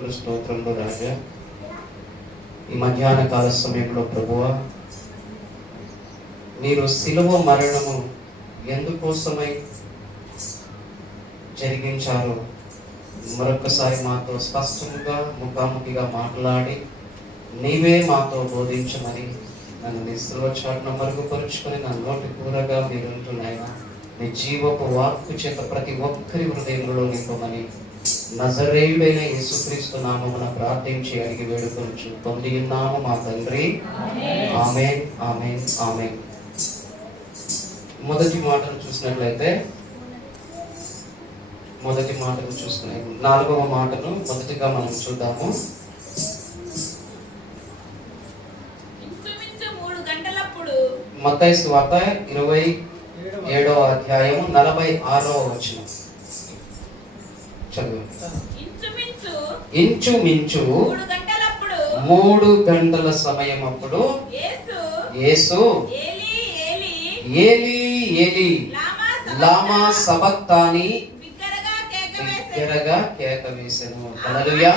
స్తుతులు స్తోత్రంలో రాజా. ఈ మధ్యాహ్న కాల సమయంలో ప్రభువా, మీరు శిలువ మరణము ఎందుకోసమై జరిగించారో మరొకసారి మాతో స్పష్టంగా ముఖాముఖిగా మాట్లాడి నీవే మాతో బోధించమని నన్ను నీ శిలువ చాటున మరుగుపరుచుకొని నా నోటి కూరగా మీరుంటున్నాయన నీ జీవపు వాక్కు చేత ప్రతి ఒక్కరి హృదయంలో నింపమని నజరేయుడైన యేసుక్రీస్తు నామమున ప్రార్థించి అడిగి వేడుకొనుచు పొంది ఉన్నాము మా తండ్రి. ఆమేన్, ఆమేన్, ఆమేన్. మొదటి మాటను చూసినట్లయితే నాలుగవ మాటను మొదటిగా మనం చూద్దాము. మత్తయి సువార్త 27వ అధ్యాయము 46వ వచనం చదువు. ఇంచుమించు 3 గంటల సమయం అప్పుడు యేసు ఏలీ ఏలీ లామా సబక్తాని బిగ్గరగా కేక వేసెను. హల్లెలూయా.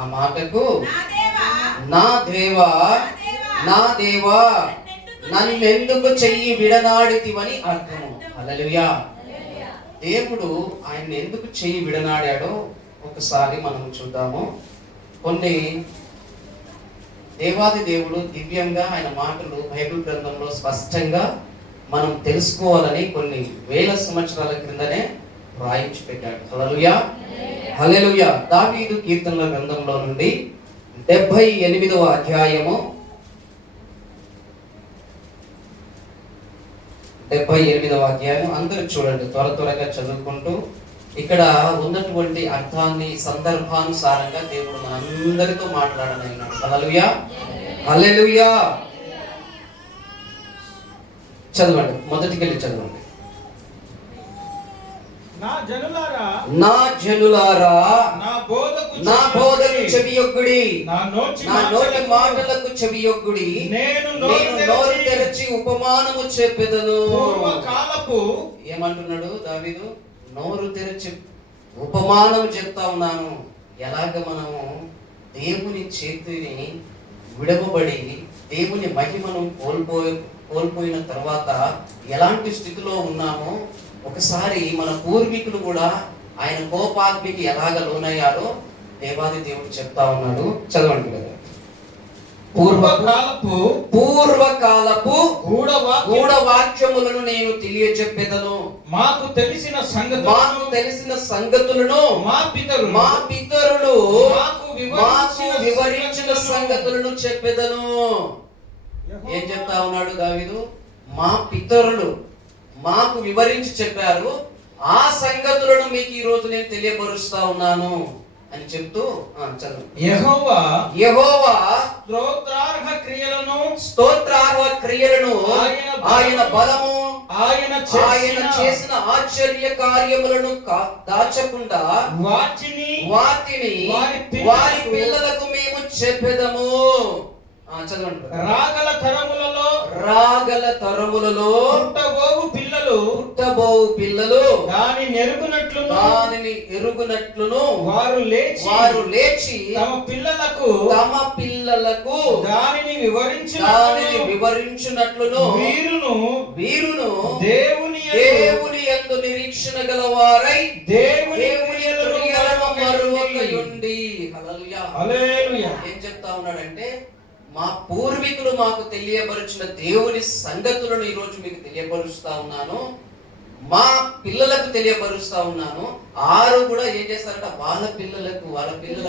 ఆ మాటకు నా దేవా నా దేవా నన్నెందుకు చెయ్యి విడనాడితివని అర్థము. హల్లెలూయా. దేవుడు ఆయన ఎందుకు చెయ్యి విడనాడాడో ఒకసారి మనం చూద్దాము. కొన్ని దేవాది దేవుడు దివ్యంగా ఆయన మాటలు బైబిల్ గ్రంథంలో స్పష్టంగా మనం తెలుసుకోవాలని కొన్ని వేల సంవత్సరాల క్రిందనే రాయించి పెట్టాడు. హల్లెలూయా, హల్లెలూయా. దావీదు కీర్తనల గ్రంథంలో నుండి 78వ అధ్యాయము 78వ అధ్యాయం అందరూ చూడండి, త్వరగా చదువుకుంటూ. ఇక్కడ ఉన్నటువంటి అర్థాన్ని సందర్భానుసారంగా దేవుడు మనందరితో మాట్లాడనన్నాడు. హల్లెలూయా, హల్లెలూయా. చదవండి, మొదటికెళ్ళి చదవండి. నా జనులారా నా బోధకు చెవియొగ్గుడి, నా నోటి మాటలకు చెవియొగ్గుడి. నేను నోరు తెరచి ఉపమానము చెప్పెదను. ఏమంటున్నాడు దావీదు? నోరు తెరచి ఉపమానం చెప్తా ఉన్నాను. ఎలాగ మనము దేవుని చేతిని విడవబడి దేవుని మహిమను కోల్పోయిన తర్వాత ఎలాంటి స్థితిలో ఉన్నామో ఒకసారి మన పూర్వీకులు కూడా ఆయన కోపాగ్నికి ఎలాగ లోనయ్యారో దేవాది దేవుడు చెప్తా ఉన్నాడు. చదవండి కదా. పూర్వకాలపు గూఢవాక్యములను నేను తెలియజెప్పెదను. మాకు తెలిసిన సంగతులను మా పితరులు మాకు వివరించిన సంగతులను చెప్పెదను. ఏం చెప్తా ఉన్నాడు దావీదు? మా పితరులు మాకు వివరించి చెప్పారు, ఆ సంగతులను మీకు ఈ రోజు నేను తెలియపరుస్తా ఉన్నాను అని చెప్తూ యెహోవా స్తోత్రార్హ క్రియలను ఆయన బలము ఆయన చేసిన ఆశ్చర్య కార్యములను దాచకుండా వాటిని వారి పిల్లలకు మేము చెప్పెదము. చదవండి. రాగల తరములలో పుట్టబోవు పిల్లలు దానిని ఎరుగునట్లును వారు లేచి తమ పిల్లలకు దానిని వివరించునట్లును వీరును దేవుని యందు నిరీక్షణ గలవారై దేవుని క్రియలను మరువకయుండి. హల్లెలూయా. ఏం చెప్తా ఉన్నాడంటే, మా పూర్వీకులు మాకు తెలియపరిచిన దేవుని సంగతులను ఈరోజు మీకు తెలియపరుస్తా ఉన్నాను, మా పిల్లలకు తెలియపరుస్తా ఉన్నాను. ఆరు కూడా ఏం చేస్తారంటే వాళ్ళ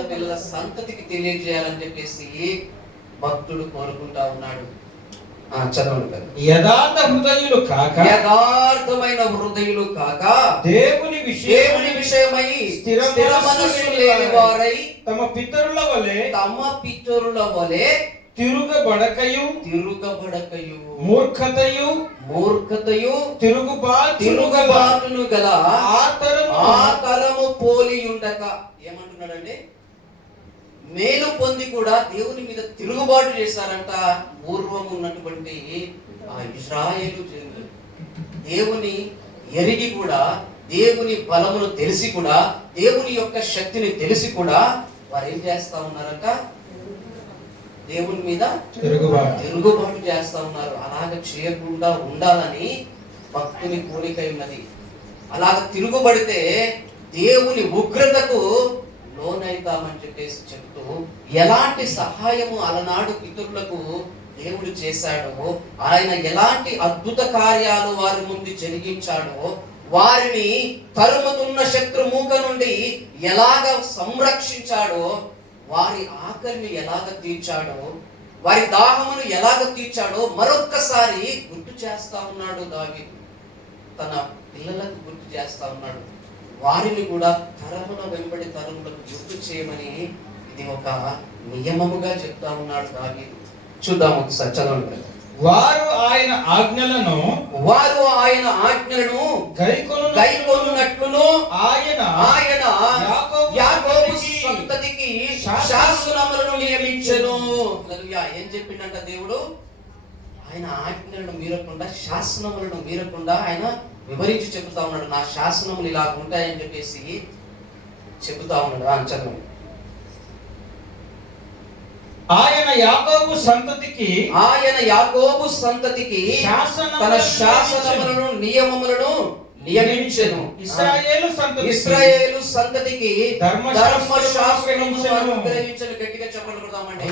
పిల్లల సంతతికి తెలియజేయాలని చెప్పేసి భక్తుడు కోరుకుంటా ఉన్నాడు. చదవండి కదా. యథార్థమైన హృదయులు కాక దేవుని విషయమై స్థిర మనస్సు లేని వారై తమ పితరుల వలె తిరుగబడకయు మూర్ఖతయు తిరుగుబాటును గల ఆ తరము పోలి ఉండక. ఏమంటున్నాడండి? మేలు పొంది కూడా దేవుని మీద తిరుగుబాటు చేశారంట పూర్వం ఉన్నటువంటి ఆ ఇశ్రాయేలు దేవుని ఎరిగి కూడా దేవుని బలమును తెలిసి కూడా, దేవుని యొక్క శక్తిని తెలిసి కూడా వారు ఏం చేస్తా ఉన్నారంట? దేవుని మీద తిరుగుబాటు చేస్తా ఉన్నారు. అలాగ చేయకుండా ఉండాలని భక్తుని కోరిక ఉన్నది. అలాగ తిరుగుబడితే దేవుని ఉగ్రతకు లోనైతామని చెప్పేసి చెప్తూ, ఎలాంటి సహాయము అలనాడు పితరులకు దేవుడు చేశాడో, ఆయన ఎలాంటి అద్భుత కార్యాలు వారి ముందు జరిగించాడో, వారిని తరుముతున్న శత్రుమూక నుండి ఎలాగ సంరక్షించాడో, వారి ఆకలిని ఎలాగ తీర్చాడో, వారి దాహమును ఎలాగ తీర్చాడో మరొక్కసారి గుర్తు చేస్తా ఉన్నాడు దావీదు. తన పిల్లలకు గుర్తు చేస్తా ఉన్నాడు. వారిని కూడా తరమున వెంబడి తరములకు గుర్తు చేయమని ఇది ఒక నియమముగా చెప్తా ఉన్నాడు దావీదు. చూద్దాం ఒకసారి, చదవండి. వారు ఆయన ఆజ్ఞలను గైకొనున్నట్లును ఆయన యాకోబు సంతతికి శాసనములను నియమించెను. ఏం చెప్పిండంట దేవుడు? ఆయన ఆజ్ఞలను మీరకుండా, శాసనములను మీరకుండా ఆయన వివరించి చెబుతా ఉన్నాడు. నా శాసనములు ఇలా ఉంటాయని చెప్పేసి చెబుతా ఉన్నాడు. చదవండి. ఆయన యాకోబు సంతతికి తన శాసనములను నియమములను నియమించెను. ఇశ్రాయేలు సంతతికి ధర్మశాస్త్రమును అనుగ్రహించెను. గట్టిగా చెప్పండి కొడదామండి.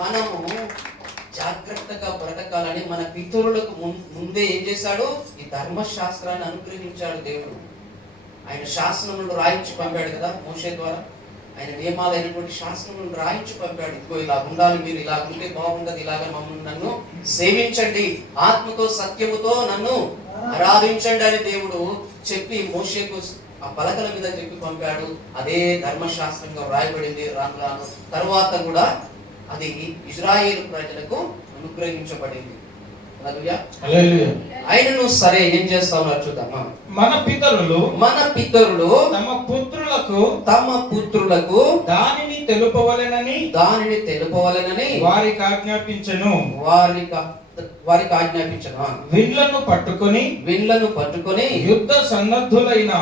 మనము జాగ్రత్తగా బ్రతకాలని మన పితరులకు ముందే ఏం చేశాడు? ఈ ధర్మశాస్త్రాన్ని అనుగ్రహించాడు దేవుడు. ఆయన శాసనములను రాయించి పంపాడు కదా మోషే ద్వారా. ఆయన నియమాలైనటువంటి శాస్త్రములను రాయించి పంపాడు. ఇదిగో ఇలా ఉండాలి, మీరు ఇలా ఉంటే బాగుంటది, ఇలాగ మమ్మల్ని నన్ను సేవించండి, ఆత్మతో సత్యముతో నన్ను ఆరాధించండి అని దేవుడు చెప్పి మోషేకు ఆ పలకల మీద చెప్పి పంపాడు. అదే ధర్మశాస్త్రంగా వ్రాయబడింది. రాను తర్వాత కూడా అది ఇశ్రాయేలు ప్రజలకు అనుగ్రహించబడింది. ఆయనను సరే ఏం చేస్తా ఉన్నారు చూద్దామా. మన పితరులు తమ పుత్రులకు దానిని తెలుపవలెనని వారికి ఆజ్ఞాపించెను. విండ్లను పట్టుకొని యుద్ధ సన్నద్ధులైన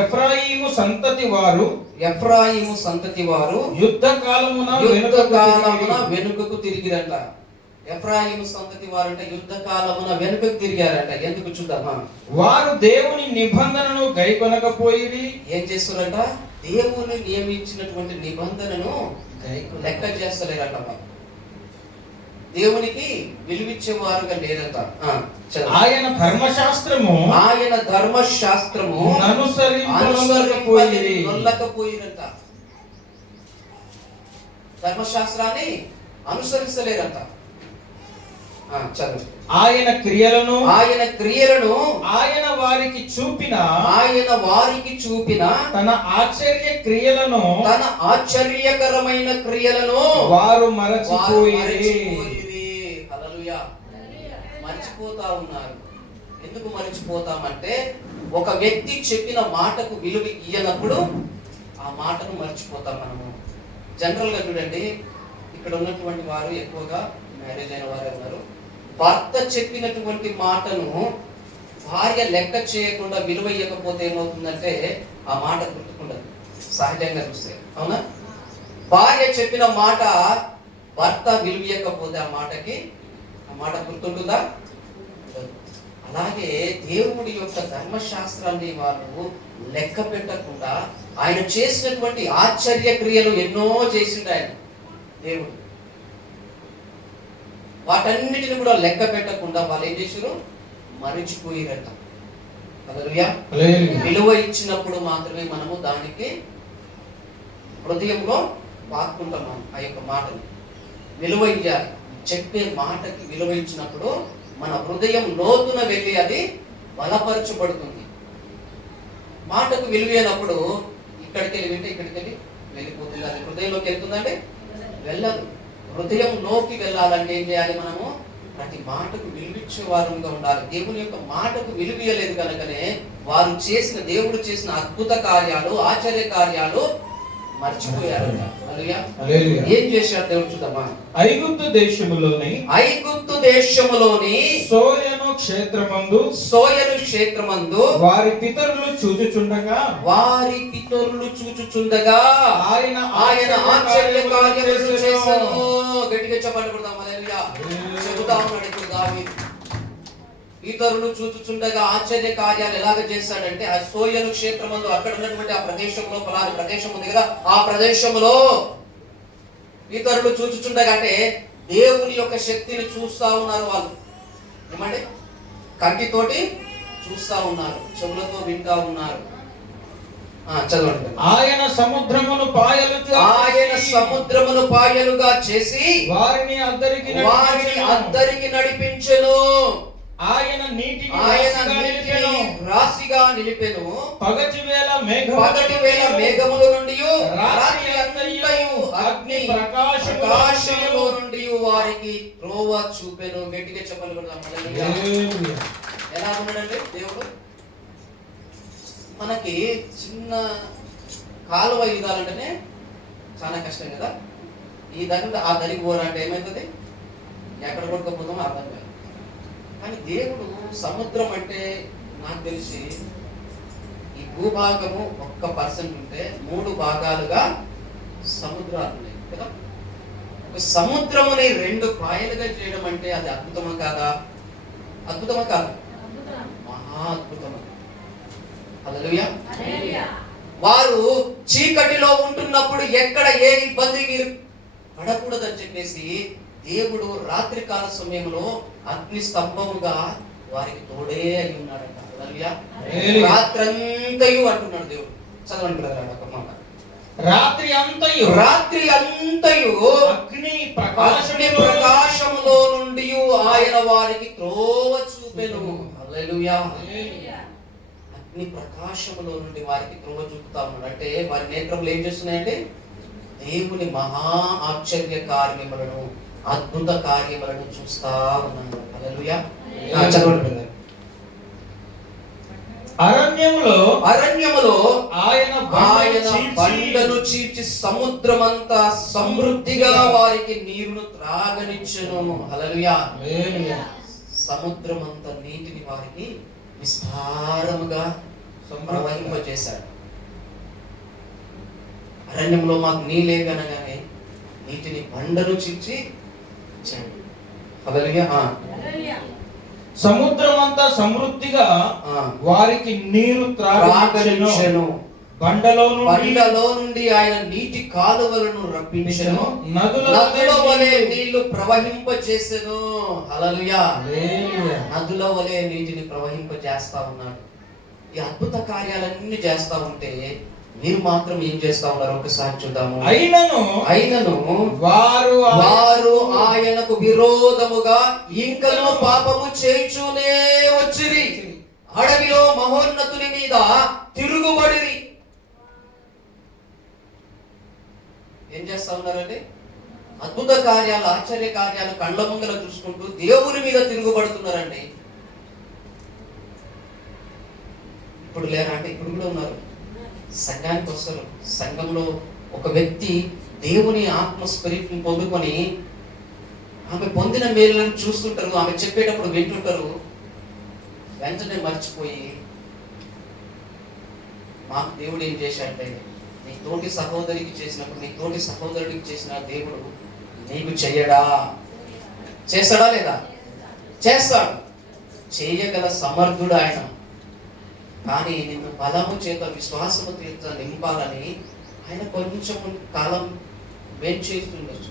ఎఫ్రాయిము సంతతి వారు యుద్ధ కాలమున వెనుకకు తిరిగిరంట. ఎఫ్రాయిము సంతతి వారంట యుద్ధ కాలమున వెనుకకు తిరిగారంట. ఎందుకు చూద్దామా. వారు దేవుని నిబంధనను గైకొనకపోయిరి. ఏం చేస్తారంట? దేవుని నియమించినటువంటి నిబంధనను లెక్క చేస్తలేరంట. దేవునికి విలువిచ్చేవారుగా లేదంట. ఆయన ధర్మశాస్త్రము నొల్లకపోయిరంట. ధర్మశాస్త్రాన్ని అనుసరిస్తలేరంట. ఆయన క్రియలను ఆయన వారికి చూపిన తన ఆశ్చర్యకరమైన క్రియలను వారు మరచిపోయిరి. హల్లెలూయా. మర్చిపోతా ఉన్నారు. ఎందుకు మర్చిపోతామంటే, ఒక వ్యక్తి చెప్పిన మాటకు విలువ ఇయ్యనప్పుడు ఆ మాటను మర్చిపోతాం మనము. జనరల్ గా చూడండి, ఇక్కడ ఉన్నటువంటి వారు ఎక్కువగా మ్యారేజ్ అయిన వారే ఉన్నారు. భర్త చెప్పినటువంటి మాటను భార్య లెక్క చేయకుండా విలువ ఇవ్వకపోతే ఏమవుతుందంటే ఆ మాట గుర్తుకుండదు. సహజంగా చూస్తే అవునా. భార్య చెప్పిన మాట భర్త విలువ ఇవ్వకపోతే ఆ మాట గుర్తుంటుందా? అలాగే దేవుడి యొక్క ధర్మశాస్త్రాన్ని వాళ్ళు లెక్క పెట్టకుండా, ఆయన చేసినటువంటి ఆశ్చర్య క్రియలు ఎన్నో చేసిండు ఆయన దేవుడు. వాటన్నిటిని కూడా లెక్క పెట్టకుండా వాళ్ళు ఏం చేశారు? మరిచిపోయిరట. హల్లెలూయా. విలువ ఇచ్చినప్పుడు మాత్రమే మనము దానికి హృదయంలో వాక్కుంటాం. ఆ యొక్క మాటను విలువ ఇవ్వాలి. చెప్పే మాటకి విలువ ఇచ్చినప్పుడు మన హృదయం లోతున వెళ్ళి అది బలపరచబడుతుంది. మాటకు విలువైనప్పుడు ఇక్కడికి వెళ్ళి వింటే ఇక్కడికి వెళ్ళి వెళ్ళిపోతుంది. అది హృదయంలోకి వెళ్తుందంటే వెళ్ళదు. హృదయంలోకి వెళ్ళాలంటే ఏం చేయాలి? మనము ప్రతి మాటకు విలువిచ్చే వారంగా ఉండాలి. దేవుని యొక్క మాటకు విలువలేదు కనుకనే వారు దేవుడు చేసిన అద్భుత కార్యాలు, ఆశ్చర్య కార్యాలు మర్చిపోయారు. ఏం చేశారు దేవుడు చూద్దామా. ఐగుప్తు దేశములోని క్షేత్రమందు సోయను క్షేత్రమందు వారి పితరులు చూచుచుండగా ఆయన ఆశ్చర్య కార్యములను చేసెను. గట్టిగా చెప్పండి కొడదాం. హల్లెలూయా. చెబుతా ఉన్నాడు ఇప్పుడు దావీదు. ఇతరులు చూచుచుండగా ఆశ్చర్య కార్యాలు ఎలాగ చేశాడంటే ఆ సోయను క్షేత్రమందు అక్కడ ఉన్నటువంటి ఆ ప్రదేశంలో పలానా ప్రదేశం ఉంది కదా, ఆ ప్రదేశంలో ఇతరులు చూచుచుండగా అంటే దేవుని యొక్క శక్తిని చూస్తా ఉన్నారు. వాళ్ళు ఏమంటే కంటితోటి చూస్తా ఉన్నారు, చెవులతో వింటా ఉన్నారు. చదవండి. ఆయన సముద్రమును పాయలుగా చేసి వారిని అద్దరికి నడిపించెను. ఆయన నీటిని రాశిగా నిలిపెను. పగటి వేళ మేఘముల నుండి రాత్రి అంతయు అగ్ని ప్రకాశములో నుండి వారికి త్రోవ చూపెను. గట్టిగా చెప్పాలి కూడా. ఎలా ఉన్నాడండి దేవుడు? మనకి చిన్న కాలువ ఈదాలంటేనే చాలా కష్టం కదా. ఈ దాని ఆ దరికి పోరంటే ఏమవుతుంది? ఎక్కడ కొట్టుకపోతామో అర్థం కాదు. కానీ దేవుడు సముద్రం అంటే నాకు తెలిసి ఈ భూభాగము 1% ఉంటే 3 భాగాలుగా సముద్రాలు ఉన్నాయి కదా. ఒక సముద్రముని 2 పాయలుగా చేయడం అంటే అది అద్భుతమా కాదా? అద్భుతమా కాదా? మహా అద్భుతం. హల్లెలూయా. వారు చీకటిలో ఉంటున్నప్పుడు ఎక్కడ ఏ ఇబ్బంది పడకూడదని చెప్పేసి దేవుడు రాత్రి కాల సమయంలో అగ్ని స్తంభముగా వారికి తోడే అయి ఉన్నాడంట. హల్లెలూయా. రాత్రంతయు అంటున్నాడు దేవుడు. చదవండి బ్రదర్. రాత్రి అంతయు అగ్ని ప్రకాశములో నుండి ఆయన వారికి త్రోవ చూపెను. హల్లెలూయా. అగ్ని ప్రకాశములో నుండి వారికి త్రోవ చూపుతా ఉన్నాడు. అంటే వారి నేత్రములు ఏం చేస్తున్నాయంటే దేవుని మహా ఆశ్చర్య కార్యములను, అద్భుత కార్యములను చూస్తా ఉన్నాడు. హల్లెలూయా. చదవండి. అరణ్యములో ఆయన బండను చీల్చి సముద్రమంతా సమృద్ధిగా వారికి నీరును త్రాగనిచ్చెను. హల్లెలూయా. సముద్రమంతా నీటిని వారికి విస్తారముగా ప్రవహింపజేశాడు. అరణ్యంలో మాకు నీళ్ళే కనగానే నీటిని బండను చీల్చి ఇచ్చాడు. హల్లెలూయా. సముద్రమంతా సమృద్ధిగా వారికి నీరు త్రాగనిచ్చెను. బండలో నుండి ఆయన నీటి కాలువలను రప్పించెను. నదుల వలె నీళ్లు ప్రవహింపజేసెను. హల్లెలూయా. నదుల వలె నీటిని ప్రవహింపజేస్తా ఉన్నాడు. ఈ అద్భుత కార్యాలన్నీ చేస్తా ఉంటే మీరు మాత్రం ఏం చేస్తా ఉన్నారు? ఒకసారి చూద్దాము. అయినను వారు ఆయనకు విరోధముగా ఇంకనూ పాపము చేయుచూనే వచ్చిరి. అడవిలో మహోన్నతుని మీద తిరుగుబడిరి. ఏం చేస్తా ఉన్నారండి? అద్భుత కార్యాలు, ఆశ్చర్య కార్యాలు కళ్ళ ముంగల చూసుకుంటూ దేవుని మీద తిరుగుబడుతున్నారండి. ఇప్పుడు లేరా అంటే ఇప్పుడు కూడా ఉన్నారు. సంఘానికి వస్తారు. సంఘంలో ఒక వ్యక్తి దేవుని ఆత్మ స్పిరిట్ పొందుకొని ఆమె పొందిన మేలులను చూస్తుంటారు, ఆమె చెప్పేటప్పుడు వింటుంటారు. వెంటనే మర్చిపోయి మాకు దేవుడు ఏం చేశాడంటే నీ తోటి సహోదరికి చేసినప్పుడు నీ తోటి సహోదరుడికి చేసిన దేవుడు నీకు చెయ్యడా? చేస్తాడా లేదా? చేస్తాడు. చేయగల సమర్థుడు ఆయన. కానీ నిన్ను బలము చేత విశ్వాసము చేత నింపాలని ఆయన కొంచెం కాలం వెయిట్ చేస్తుండొచ్చు.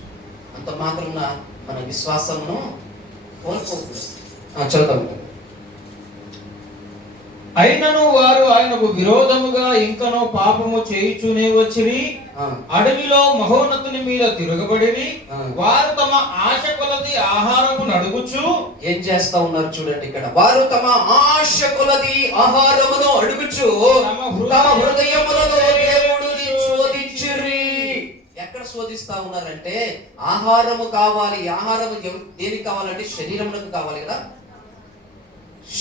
అంత మాత్రం మన విశ్వాసమును కోల్పోకూడదు. చదువుతాం. అయినను వారు ఆయనకు విరోధముగా ఇంకనూ పాపము చేయుచూనే వచ్చిరి. అడవిలో మహోన్నతుని మీద తిరగబడిరి. వారు తమ ఆశ కొలది ఆహారము అడుగుచు ఏం చేస్తా ఉన్నారు చూడండి ఇక్కడ. వారు తమ ఆశ కొలది ఆహారమును అడుగుచు తమ హృదయములలో దేవుడిని శోధించిరి. ఎక్కడ శోధిస్తా ఉన్నారంటే ఆహారము కావాలి. ఆహారము దేనికి కావాలంటే శరీరమునకు కావాలి కదా.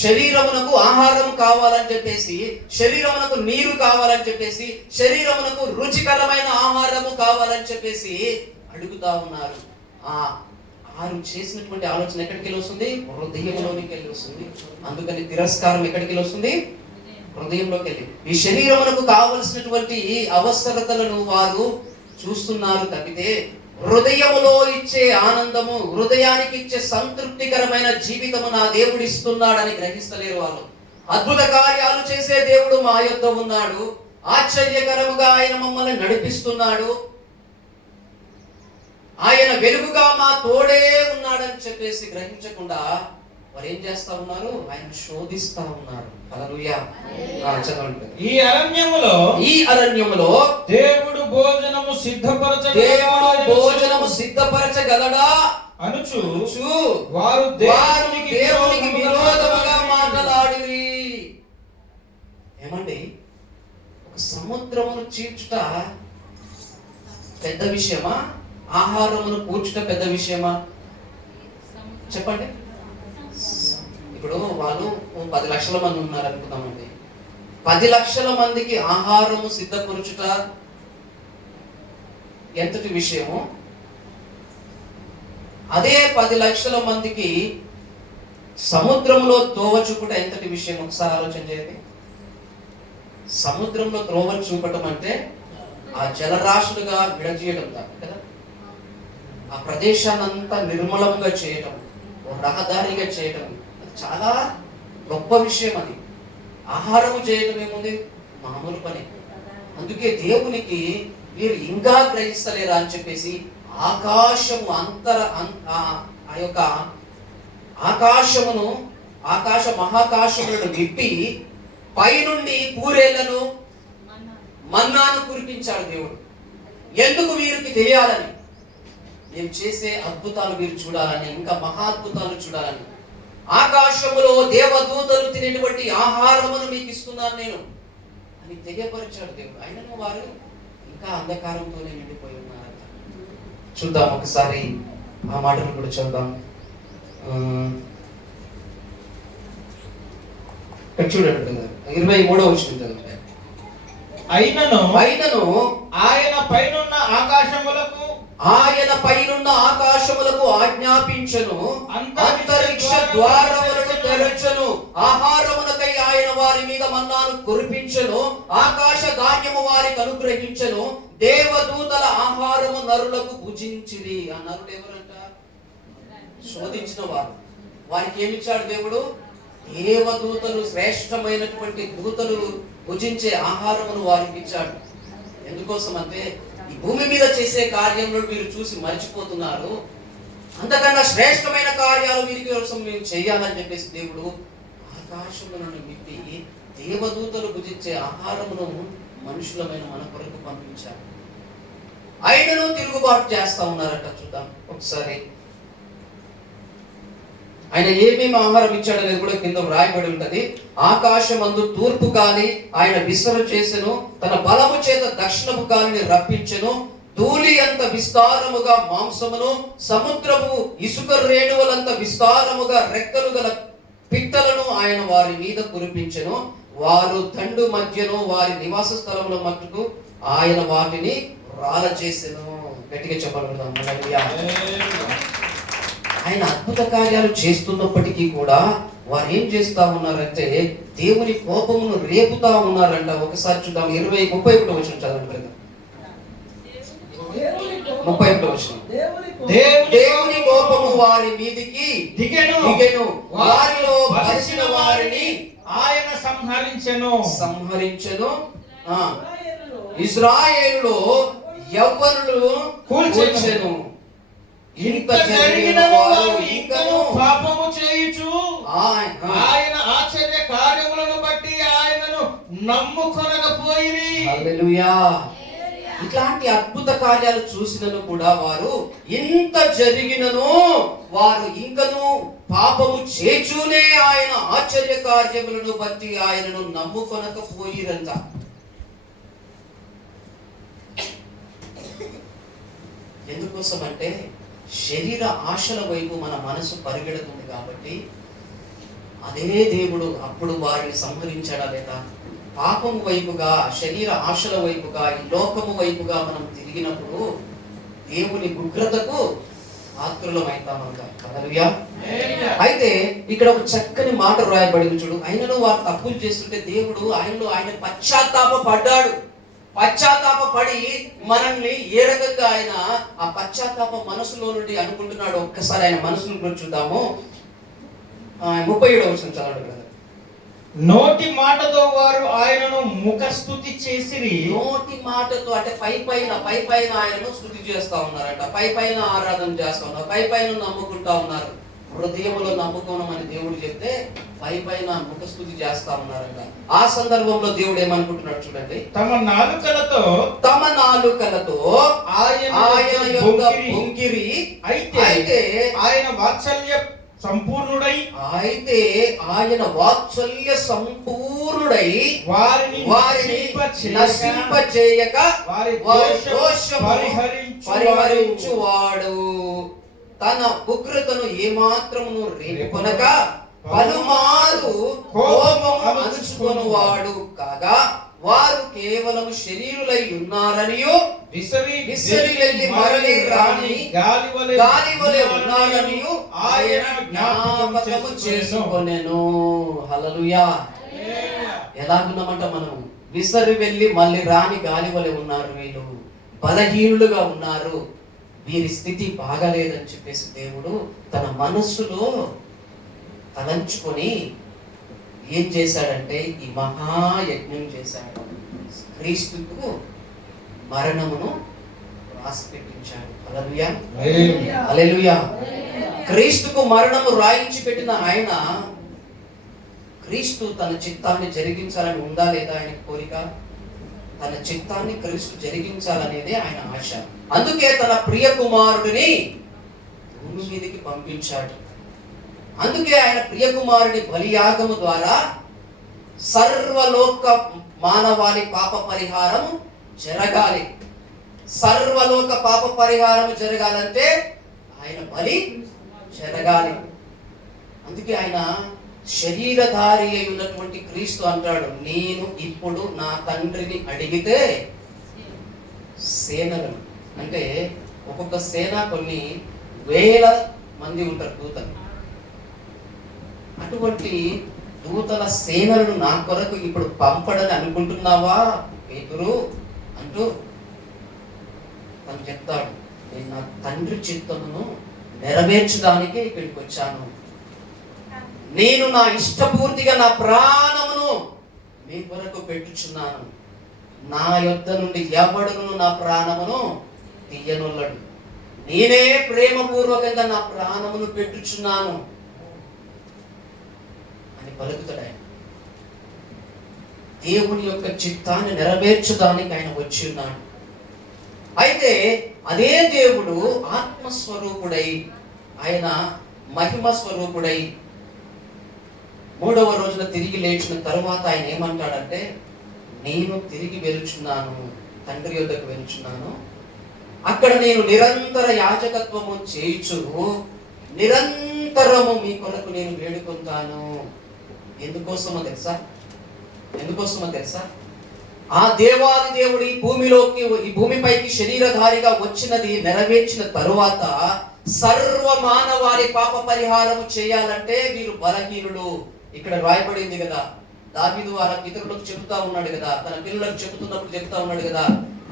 శరీరమునకు ఆహారం కావాలని చెప్పేసి, శరీరమునకు నీరు కావాలని చెప్పేసి, శరీరమునకు రుచికరమైన ఆహారము కావాలని చెప్పేసి అడుగుతా ఉన్నారు. ఆ వారు చేసినటువంటి ఆలోచన ఎక్కడికి వెళ్ళి వస్తుంది? హృదయంలోనికి వెళ్ళి వస్తుంది. అందుకని తిరస్కారం ఎక్కడికి వెళ్ళి వస్తుంది? హృదయంలోకి వెళ్ళి. ఈ శరీరమునకు కావలసినటువంటి అవసరతలను వారు చూస్తున్నారు తప్పితే హృదయములో ఇచ్చే ఆనందము, హృదయానికి ఇచ్చే సంతృప్తికరమైన జీవితము నా దేవుడు ఇస్తున్నాడని గ్రహిస్తలేరు వాళ్ళు. అద్భుత కార్యాలు చేసే దేవుడు మా యొద్ద ఉన్నాడు, ఆశ్చర్యకరముగా ఆయన మమ్మల్ని నడిపిస్తున్నాడు, ఆయన వెలుగుగా మా తోడే ఉన్నాడని చెప్పేసి గ్రహించకుండా వారు ఏం చేస్తా ఉన్నారు? ఆయన శోధిస్తా ఉన్నారు. హల్లెలూయా. చదవండి. ఈ అరణ్యములో దేవుడు భోజనము సిద్ధపరచగలడా అనుచు వారు దేవునికి విరోధముగా మాట్లాడిరి. ఏమండి, ఒక సముద్రమును చీల్చుట పెద్ద విషయమా? ఆహారమును కూర్చుట పెద్ద విషయమా? చెప్పండి. ఇప్పుడు వాళ్ళు 10 లక్షల మంది ఉన్నారు అనుకుందామండి. 10 లక్షల మందికి ఆహారము సిద్ధపరచుట ఎంతటి విషయము? అదే 10 లక్షల మందికి సముద్రంలో త్రోవ చూపట ఎంతటి విషయం? ఒకసారి ఆలోచన చేయండి. సముద్రంలో త్రోవ చూపటం అంటే ఆ జలరాశులుగా విడజీయడం కదా, ఆ ప్రదేశాన్ని అంతా నిర్మలంగా చేయటం, రహదారిగా చేయటం, చాలా గొప్ప విషయం. అది ఆహారము చేయటం ఏముంది? మామూలు పని. అందుకే దేవునికి మీరు ఇంకా గ్రహిస్తలేరా అని చెప్పేసి ఆకాశము ఆ యొక్క ఆకాశ మహాకాశములను విప్పి పైనుండి పూరేళ్లను మన్నాను కురిపించాడు దేవుడు. ఎందుకు వీరికి తెలియాలని, నేను చేసే అద్భుతాలు మీరు చూడాలని, ఇంకా మహాద్భుతాలు చూడాలని. ఆకాశములో దేవదూతలు తినేటువంటి ఆహారమును మీకు ఇస్తున్నాను నేను అని తెలియపరిచాడు దేవుడు. అయినను వారు ఇంకా అంధకారంతోనే నిండిపోయి ఉన్నారట. చూద్దాం ఒకసారి ఆ మాటను కూడా చూద్దాం. చూడండి 23వ వచనం చదవండి. అయినను ఆయన పైనున్న ఆకాశములకు ఆజ్ఞాపించను, అంతరిక్ష ద్వారములను తెరచెను, ఆహారమునకై ఆయన వారి మీద మన్నాను కురిపించెను, ఆకాశ ధాన్యము వారికి అనుగ్రహించెను, దేవదూతల ఆహారము నరులకు భుజించిరి. ఆ నరులు ఎవరంట? శోధించిన వారు. వారికి ఏమిచ్చాడు దేవుడు? దేవదూతలు, శ్రేష్టమైనటువంటి దూతలు భుజించే ఆహారమును వారికి ఇచ్చాడు. ఎందుకోసం అంటే ఈ భూమి మీద చేసే కార్యంలో మీరు చూసి మర్చిపోతున్నారు, అంతకన్నా శ్రేష్టమైన కార్యాలు వీరి కోసం మేము చేయాలని చెప్పేసి దేవుడు ఆకాశములను విప్పి దేవదూతలు భుజించే ఆహారమును మనుషులమైన మన కొరకు పంపించాడు. ఆయనను తిరుగుబాటు చేస్తా ఉన్నారట. చూద్దాం ఒకసారి. ఆయన ఏమేమి ఆహారం ఇచ్చాడు అనేది కూడా కింద రాయబడి ఉంటది. ఆకాశమందు తూర్పు గాలి ఆయన విసరు చేసెను, తన బలము చేత దక్షిణపు గాలిని రప్పించెను, ధూళి అంత విస్తారముగా మాంసమును, సముద్రపు ఇసుక రేణువులంత విస్తారముగా రెక్కలు గల పిట్టలను ఆయన వారి మీద కురిపించెను, వారు దండు మధ్యను వారి నివాస స్థలముల మట్టుకు ఆయన వాటిని రాల చేసెను. గట్టిగా చెప్పగలుగుతాం. ఆయన అద్భుత కార్యాలు చేస్తున్నప్పటికీ కూడా వారు ఏం చేస్తా ఉన్నారంటే దేవుని కోపమును రేపుతా ఉన్నారంట. ఒకసారి చూద్దాం. 31వ వచనం చదవండి. 31వ వచనం. దేవుని కోపము వారి మీదికి దిగెను, వారిలో బలిసిన వారిని ఆయన సంహరించెను. ఇశ్రాయేలులో యవ్వనులు కూల్చెను. ఇంత జరిగిన వారు ఇంకను పాపము చేయుచు ఆయన ఆశ్చర్య కార్యములను బట్టి ఆయనను నమ్ముకొనకపోయిరి. హల్లెలూయా. ఇట్లాంటి అద్భుత కార్యాలు చూసినను కూడా వారు ఇంత జరిగినను వారు ఇంకను పాపము చేచునే ఆయన ఆశ్చర్య కార్యములను బట్టి ఆయనను నమ్ముకొనకపోయిరంట. ఎందుకోసం అంటే శరీర ఆశల వైపు మన మనసు పరిగెడుతుంది కాబట్టి అదే దేవుడు అప్పుడు వారిని సంహరించాడా లేదా? పాపం వైపుగా, శరీర ఆశల వైపుగా, ఈ లోకము వైపుగా మనం తిరిగినప్పుడు దేవుని ఉగ్రతకు ఆతురులమైతామంట. హల్లెలూయా. అయితే ఇక్కడ ఒక చక్కని మాట రాయబడింది చూడు. ఆయనను వారు తప్పులు చేస్తుంటే దేవుడు ఆయన పశ్చాత్తాపడ్డాడు. పశ్చాత్తాపడి మనల్ని ఏ రకంగా ఆయన ఆ పశ్చాత్తాప మనసులో నుండి అనుకుంటున్నాడు ఒక్కసారి ఆయన మనసును గురించి చూద్దాము. 37వ వచనం చదవండి బ్రదర్. నోటి మాటతో వారు ఆయనను ముఖస్తుతి చేసిరి. నోటి మాటతో అంటే పై పైన ఆయనను స్తుతి చేస్తా ఉన్నారంట, పైన ఆరాధన చేస్తా ఉన్నారు, పైన నమ్ముకుంటా ఉన్నారు. హృదయంలో నమ్ముకోనమని దేవుడు చెప్తే పైన ముఖస్తుతి చేస్తా ఉన్నారంట. ఆ సందర్భంలో దేవుడు ఏమనుకుంటున్నాడు చూడండి. తమ నాలుకలతో ఆయన యొక్క బొంకిరి. అయితే ఆయన వాత్సల్య సంపూర్ణుడై వారిని నశింపచేయక వారి దోషము పరిహరించువాడు, తన ఉగ్రతను ఏమాత్రమును రేపుకొనక పలుమారు కోపము అణుచుకొనువాడు కాగా వారు కేవలం శరీరులై ఉన్నారనియో విసరి వెళ్ళి మరలి రాని గాలివలె ఉన్నారనియో ఆయన జ్ఞాపకము చేసుకొనెను. హల్లెలూయా. ఎలాగున్నామంట మనం? విసరి వెళ్ళి మళ్ళీ రాని గాలివలె ఉన్నారు, వీళ్ళు బలహీనులుగా ఉన్నారు, వీరి స్థితి బాగలేదని చెప్పేసి దేవుడు తన మనస్సులో తలంచుకొని ఏం చేశాడంటే ఈ మహాయజ్ఞం చేశాడు. క్రీస్తుకు మరణమును రాసి పెట్టించాడు. హల్లెలూయా. హల్లెలూయా. క్రీస్తుకు మరణము రాయించి పెట్టిన ఆయన, క్రీస్తు తన చిత్తాన్ని జరిగించాలని ఉందా లేదా ఆయన కోరిక? తన చిత్తాన్ని క్రీస్తు జరిగించాలనేదే ఆయన ఆశ. అందుకే తన ప్రియ కుమారుడిని భూమి మీదకి పంపించాడు. అందుకే ఆయన ప్రియ కుమారుని బలియాగము ద్వారా సర్వలోక మానవాళి పాప పరిహారము జరగాలి. సర్వలోక పాప పరిహారము జరగాలంటే ఆయన బలి జరగాలి. అందుకే ఆయన శరీరధారి అయి ఉన్నటువంటి క్రీస్తు అంటాడు, నేను ఇప్పుడు నా తండ్రిని అడిగితే సేనలు, అంటే ఒక్కొక్క సేన కొన్ని వేల మంది ఉంటారు దూతలు, అటువంటి దూతల సేనలను నా కొరకు ఇప్పుడు పంపడని అనుకుంటున్నావా పేతురు అంటూ తను చెప్తాడు, నేను నా తండ్రి చిత్తమును నెరవేర్చడానికే ఇక్కడికి వచ్చాను. నేను నా ఇష్టపూర్తిగా నా ప్రాణమును మీ కొరకు పెట్టుచున్నాను. నా యొద్ద నుండి ఎవడును నా ప్రాణమును తీయనొల్లడు. నేనే ప్రేమపూర్వకంగా నా ప్రాణమును పెట్టుచున్నాను అని పలుకుతాడు ఆయన. దేవుని యొక్క చిత్తాన్ని నెరవేర్చడానికి ఆయన వచ్చి ఉన్నాడు. అయితే అదే దేవుడు ఆత్మస్వరూపుడై, ఆయన మహిమ స్వరూపుడై మూడవ రోజున తిరిగి లేచిన తరువాత ఆయన ఏమంటాడంటే, నేను తిరిగి వెలుచున్నాను, తండ్రి యొద్దకు వెలుచున్నాను, అక్కడ నేను నిరంతర యాజకత్వము చేయుచు నిరంతరము మీ కొరకు నేను వేడుకుంటాను. ఎందుకోసమో తెలుసా? ఆ దేవాది దేవుడు ఈ భూమిపైకి శరీరధారిగా వచ్చినది నెరవేర్చిన తరువాత సర్వ మానవాళి పాప పరిహారము చేయాలంటే వీరు బలహీనులు. ఇక్కడ రాయబడింది కదా, దావీదు వారి పితరులకు చెబుతా ఉన్నాడు కదా, తన పిల్లలకు చెబుతున్నప్పుడు చెబుతా ఉన్నాడు కదా,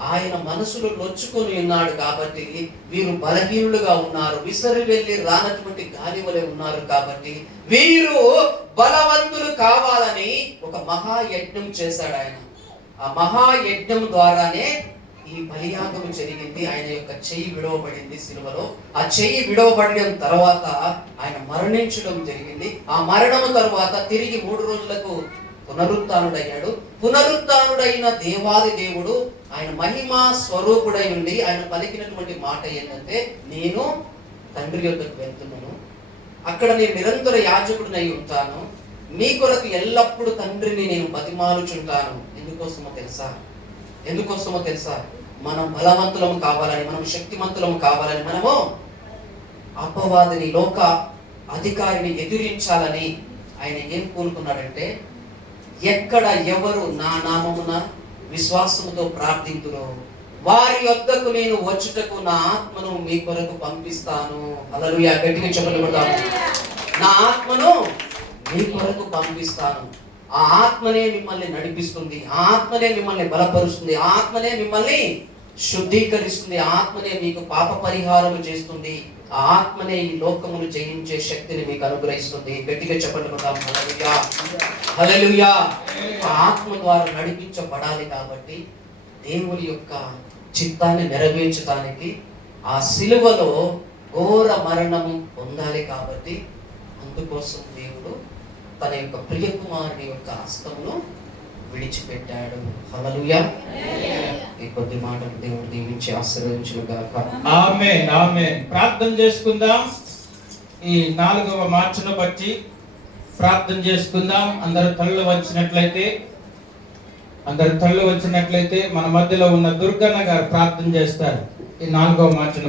ఆయన మనసులో నొచ్చుకొని ఉన్నాడు కాబట్టి వీరు బలహీనులుగా ఉన్నారు, విసరి వెళ్ళి రానటువంటి గాలి వలె ఉన్నారు కాబట్టి వీరు బలవంతులు కావాలని ఒక మహాయజ్ఞం చేశాడు ఆయన. ఆ మహాయజ్ఞం ద్వారానే ఈ బలియాగం జరిగింది. ఆయన యొక్క చెయ్యి విడవబడింది సిలువలో. ఆ చెయ్యి విడవబడిన తర్వాత ఆయన మరణించడం జరిగింది. ఆ మరణము తర్వాత తిరిగి 3 రోజులకు పునరుత్థానుడయ్యాడు. పునరుత్థానుడైన దేవాది దేవుడు ఆయన మహిమా స్వరూపుడై ఉండి ఆయన పలికినటువంటి మాట ఏంటంటే, నేను తండ్రి యొద్దకు వెళ్తున్నాను, అక్కడ నేను నిరంతర యాజకుడినై ఉంటాను, మీ కొరకు ఎల్లప్పుడూ తండ్రిని నేను బతిమాలుచుంటాను. ఎందుకోసమో తెలుసా? మనం బలవంతులము కావాలని, మనం శక్తిమంతులము కావాలని, మనము అపవాదిని, లోక అధికారిని ఎదిరించాలని ఆయన ఏం కోరుకున్నాడంటే, ఎక్కడ ఎవరు నా నామమున విశ్వాసముతో ప్రార్థింతురో వారి యొద్దకు నేను వచ్చుటకు నా ఆత్మను మీ కొరకు పంపిస్తాను. హల్లెలూయా, గట్టిగా చెప్పండి కొడదాం. నా ఆత్మను మీ కొరకు పంపిస్తాను. ఆ ఆత్మనే మిమ్మల్ని నడిపిస్తుంది, ఆ ఆత్మనే మిమ్మల్ని బలపరుస్తుంది, ఆ ఆత్మనే మిమ్మల్ని శుద్ధీకరిస్తుంది, ఆ ఆత్మనే మీకు పాప పరిహారం చేస్తుంది, ఆ ఆత్మనే ఈ లోకమును జయించే శక్తిని మీకు అనుగ్రహిస్తుంది. గట్టిగా చెప్పండి కొడదాం. హల్లెలూయా, హల్లెలూయా. ఆ ఆత్మ ద్వారా నడిపించబడాలి కాబట్టి దేవుని యొక్క చిత్తాన్ని నెరవేర్చడానికి ఆ సిలువలో ఘోర మరణము పొందాలి కాబట్టి అందుకోసం దేవుడు తన యొక్క ప్రియ కుమారుని యొక్క హస్తమును విడిచిపెట్టాడు. హల్లెలూయా. ఈ కొద్ది మాటలు దేవుడు దీవించి ఆశీర్వదించును గాక. ఆమేన్, ఆమేన్. ప్రార్థన చేసుకుందాం. ఈ 4వ మార్చును బట్టి ప్రార్థన చేసుకుందాం. అందరు తల్లు వచ్చినట్లయితే మన మధ్యలో ఉన్న దుర్గన్న గారు ప్రార్థన చేస్తారు. ఈ 4వ మార్చును